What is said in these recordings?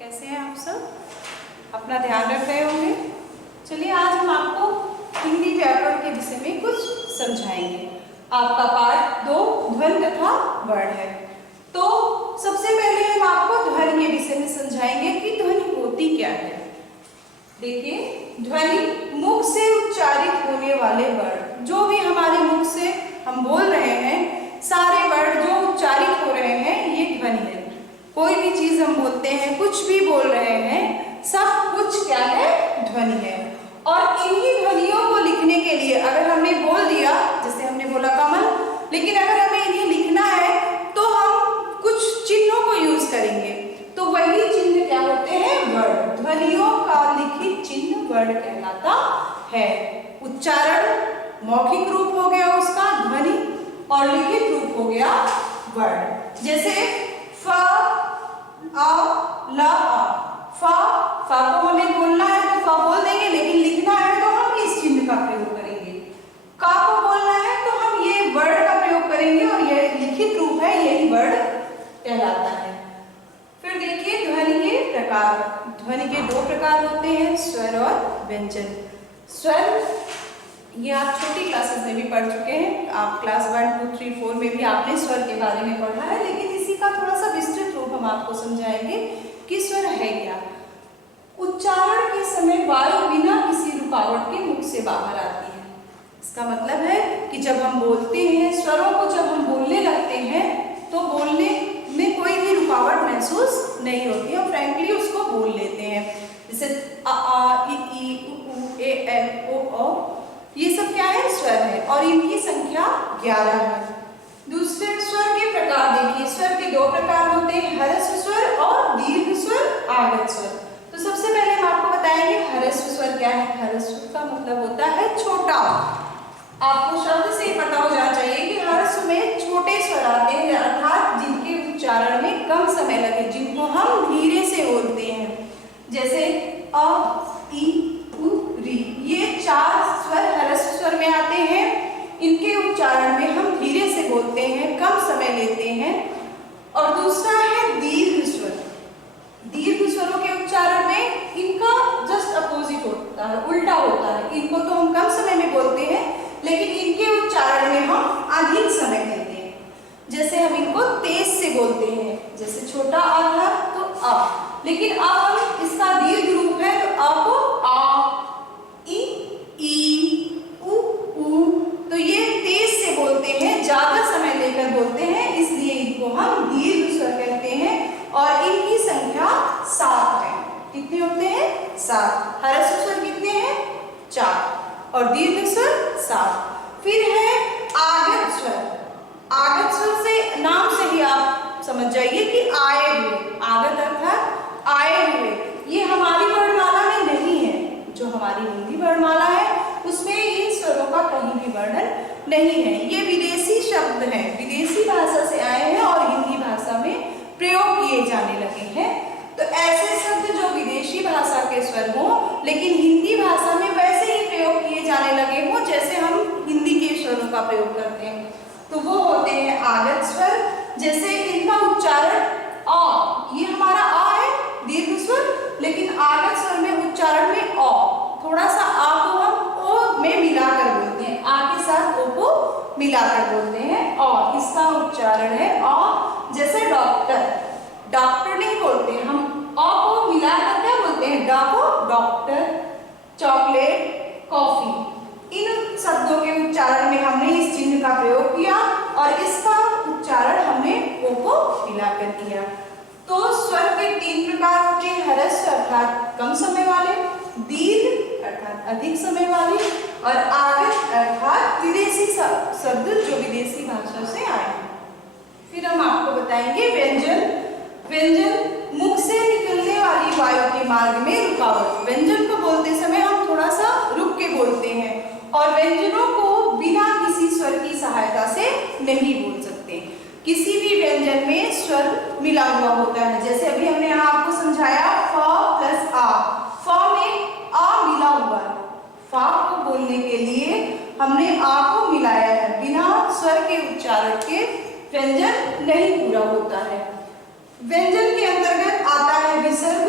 कैसे हैं आप सब? अपना ध्यान रख रहे होंगे। चलिए आज हम आपको हिंदी व्याकरण के विषय में कुछ समझाएंगे। आपका पाठ 2 ध्वनि तथा वर्ण है। तो सबसे पहले हम आपको ध्वनि के विषय में समझाएंगे कि ध्वनि होती क्या है। देखिए, ध्वनि मुख से उच्चारित होने वाले वर्ण, जो भी हमारे मुख से हम बोल रहे हैं, सारे वर्ण जो उच्चारित हो रहे हैं, ये ध्वनि है। कोई भी चीज हम बोलते हैं, कुछ भी बोल रहे हैं, सब कुछ क्या है? ध्वनि है। और इन्हीं ध्वनियों को लिखने के लिए अगर हमने बोल दिया, जैसे हमने बोला कमल, लेकिन अगर हमें इन्हें लिखना है तो हम कुछ चिन्हों को यूज करेंगे। तो वही चिन्ह क्या होते हैं? वर्ण। ध्वनियों का लिखित चिन्ह वर्ण कहलाता है। उच्चारण मौखिक रूप हो गया उसका ध्वनि, और लिखित रूप हो गया वर्ण। जैसे फ, अ, ल, आ। फ को हमें बोलना है तो फ बोल देंगे, लेकिन लिखना है तो हम इस चिन्ह का प्रयोग करेंगे। का को बोलना है तो हम ये वर्ण का प्रयोग करेंगे, और यह लिखित रूप है, यही वर्ण कहलाता है। फिर देखिए ध्वनि के प्रकार। ध्वनि के 2 प्रकार होते हैं, स्वर और व्यंजन। स्वर, ये आप छोटी क्लासेस में भी पढ़ चुके हैं। आप क्लास 1, 2, 3, 4 में भी आपने स्वर के बारे में पढ़ा है, लेकिन इसी का थोड़ा सा विस्तृत रूप हम आपको समझाएंगे कि स्वर है क्या। उच्चारण के समय वायु बिना किसी रुकावट के मुख से बाहर आती है। इसका मतलब है कि जब हम बोलते हैं, स्वरों को जब हम बोलने लगते हैं, तो बोलने में कोई भी रुकावट महसूस नहीं होती, हम फ्रैंकली उसको बोल लेते हैं। जैसे अ, आ, इ, उ, ए, ऐ, ओ, औ, ये सब क्या है? स्वर है, और इनकी संख्या 11 है। दूसरे स्वर के प्रकार देखिए। स्वर के 2 प्रकार होते हैं, ह्रस्व स्वर और दीर्घ स्वर, आगत स्वर। तो सबसे पहले हम आपको बताएंगे ह्रस्व स्वर क्या है। ह्रस्व का मतलब होता है छोटा। आपको शब्द से ही पता हो जाना चाहिए कि ह्रस्व में छोटे स्वर आते हैं, अर्थात जिनके उच्चारण में कम समय लगे, जिनको हम धीरे से बोलते हैं। जैसे अ, इ, उ, री, ये 4 स्वर ह्रस्व स्वर में आते हैं। इनके उच्चारण में हम धीरे से बोलते हैं, कम समय लेते हैं। और दूसरा है दीर्घ स्वर। दीर्घ स्वरों के उच्चारण में इनका जस्ट अपोजिट होता है, उल्टा होता है। इनको तो हम कम समय में बोलते हैं, लेकिन इनके उच्चारण में हम अधिक समय लेते हैं। जैसे हम इनको तेज से बोलते हैं, जैसे छोटा आ था तो अ, लेकिन अब हम इसका दीर्घ रूप है तो अ को आ, ई, उ, तो ये तेज से बोलते हैं, ज्यादा समय लेकर बोलते हैं, इसलिए इनको हम दीर्घ स्वर कहते हैं। और इनकी संख्या 7 है। कितने होते हैं? 7। ह्रस्व स्वर कितने हैं? 4, और दीर्घ स्वर 7। फिर है आगत स्वर। आगत स्वर से नाम से ही आप समझ जाइए कि आए हुए। आगत अर्थात आए हुए। ये हमारी वर्णमाला में नहीं है। जो हमारी हिंदी वर्णमाला है उसमें इन स्वरों का कहीं भी वर्णन नहीं है। ये विदेशी शब्द हैं, विदेशी भाषा से आए हैं और हिंदी भाषा में प्रयोग किए जाने लगे हैं। तो ऐसे शब्द जो विदेशी भाषा के स्वर हों, लेकिन हिंदी भाषा में वैसे ही प्रयोग किए जाने लगे हों जैसे हम हिंदी के स्वरों का प्रयोग करते हैं, तो वो होते हैं आगत स्वर। जैसे इनका उच्चारण अ, ये हमारा अ है, दीर्घ स्वर, लेकिन आगत स्वर में उच्चारण में अ, थोड़ा सा आ को हम ओ में मिलाकर बोलते हैं, आ के साथ ओ को मिलाकर बोलते हैं। अ, इसका उच्चारण है अ। जैसे डॉक्टर, डॉक्टर नहीं बोलते हम, अ को मिलाकर क्या बोलते हैं? डॉ को डॉक्टर। चॉकलेट, कॉफी, इन शब्दों के उच्चारण में हमने इस चिन्ह का प्रयोग किया, और इसका उच्चारण हमने ओ को मिलाकर किया। तो स्वर के 3 प्रकार होते हैं, ह्रस्व अर्थात कम समय वाले, दीर्घ अर्थात अधिक समय वाले, और आगत अर्थात विदेशी शब्द जो विदेशी भाषा से आए हैं। फिर हम आपको बताएंगे व्यंजन। व्यंजन मुख से निकलने वाली वायु के मार्ग में रुकावट। व्यंजन को बोलते समय हम थोड़ा सा रुक के बोलते हैं, और व्यंजनों को बिना किसी स्वर की सहायता से नहीं बोल सकते। किसी भी व्यंजन में स्वर मिला हुआ होता है। जैसे अभी हमने यहाँ आपको समझाया फ प्लस आ, फ में आ मिला हुआ है। फा को बोलने के लिए हमने आ को मिलाया है। बिना स्वर के उच्चारण के व्यंजन नहीं पूरा होता है। व्यंजन के अंतर्गत आता है विसर्ग,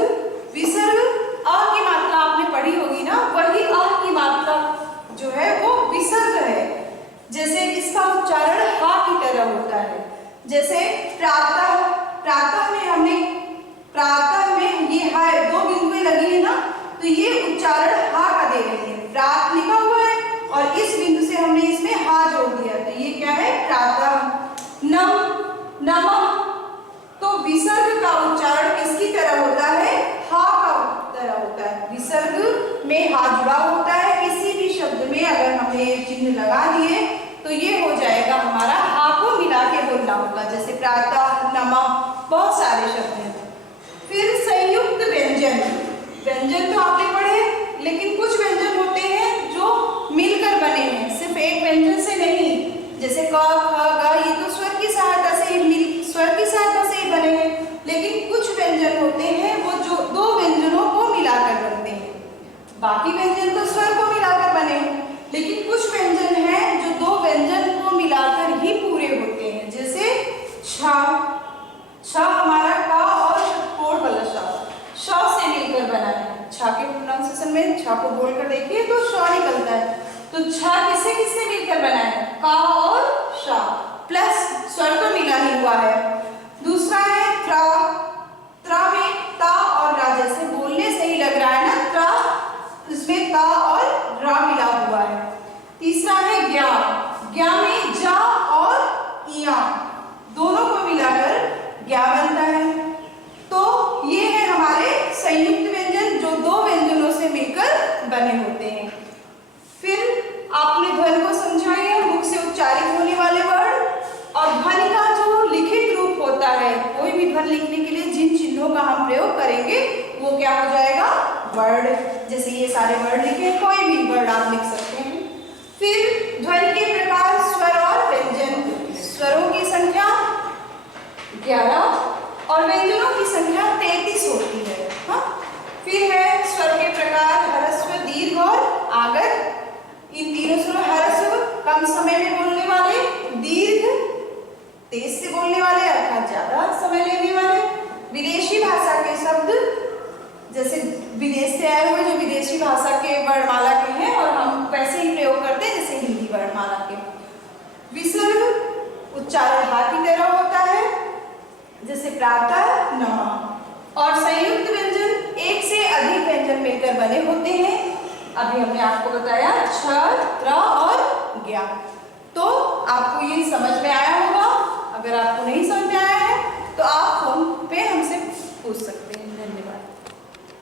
छ को बोलकर देखिए तो श निकलता है। तो छ किससे किससे मिलकर बना है? का और श, प्लस स्वर तो मिला ही हुआ है। दूसरा है त्रा, त्रा में ता और रा, जैसे बोलने से ही लग रहा है ना त्रा, इसमें ता और रा मिला हुआ है। तीसरा है ज्ञा, ज्ञा में जा और इया दोनों को मिलाकर ज्ञा बनता है। तो ये है हमारे संयुक्त व्यंजन जो दो व्यंजनों से मिलकर बने होते हैं। फिर आपने ध्वनि को समझा है, मुख से उच्चारित होने वाले वर्ड और ध्वनि का जो लिखित रूप होता है, कोई भी ध्वनि लिखने के लिए जिन चिन्हों का हम प्रयोग करेंगे वो क्या हो जाएगा? वर्ड। जैसे ये सारे वर्ड लिखे, कोई भी वर्ड आप लिख सकते हैं। फिर ध्वनि के प्रकार स्वर और व्यंजन, स्वरों की संख्या 11 और व्यंजनों की संख्या 33 होती है। हाँ, फिर है स्वर के प्रकार ह्रस्व, दीर्घ और आगत। इन तीनों स्वरों, ह्रस्व कम समय में बोलने वाले, दीर्घ तेज से बोलने वाले अर्थात ज्यादा समय लेने वाले। विदेशी भाषा के शब्द, जैसे विदेश से आए हुए जो विदेशी भाषा के वर्णमाला के हैं और हम वैसे ही प्रयोग करते हैं जैसे हिंदी वर्णमाला के। विसर्ग उच्चारण हा की तरह होता है, जैसे प्रातः, नमः। और संयुक्त व्यंजन एक से अधिक व्यंजन मिलकर बने होते हैं। अभी हमने आपको बताया छ, त्र और ज्ञा। तो आपको ये समझ में आया होगा। अगर आपको नहीं समझ में आया है तो आप फोन पे हमसे पूछ सकते हैं। धन्यवाद।